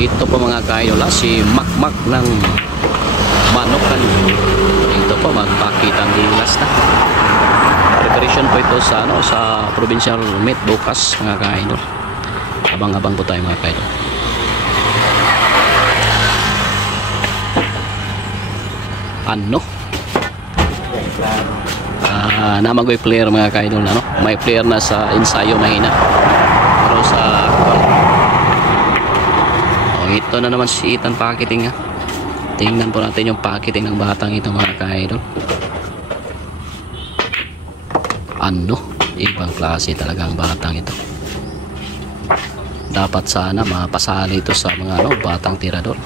Ito po mga ka-idol, si Makmak ng Manokan. Ito po, magpakita ang dilas na. Preparation po ito sa sa provincial meet bukas mga ka-idol. Abang-abang po tayo mga ka-idol. Namagoy player mga ka-idol, may player na sa ensayo mahina, pero sa ito na naman si Ethan packeting ha. Tingnan po natin yung packeting ng batang ito mga ka-idol. Ibang klase talaga ang batang ito. Dapat sana mapasali ito sa mga batang tirador.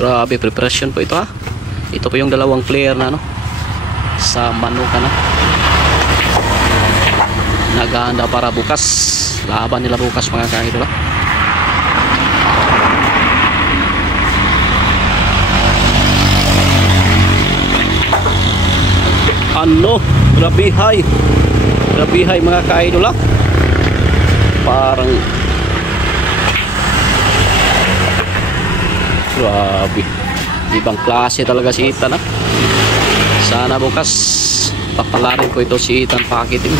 Grabe preparation po ito ha. Ito po yung dalawang player na sa Manokan na naghahanda para bukas. Laban nila bukas mga ka-idol ha. Grabihay mga ka-idol ha. Parang grabe, ibang klase talaga si Ethan ha. Sana bukas papalarin ko ito si Ethan packeting.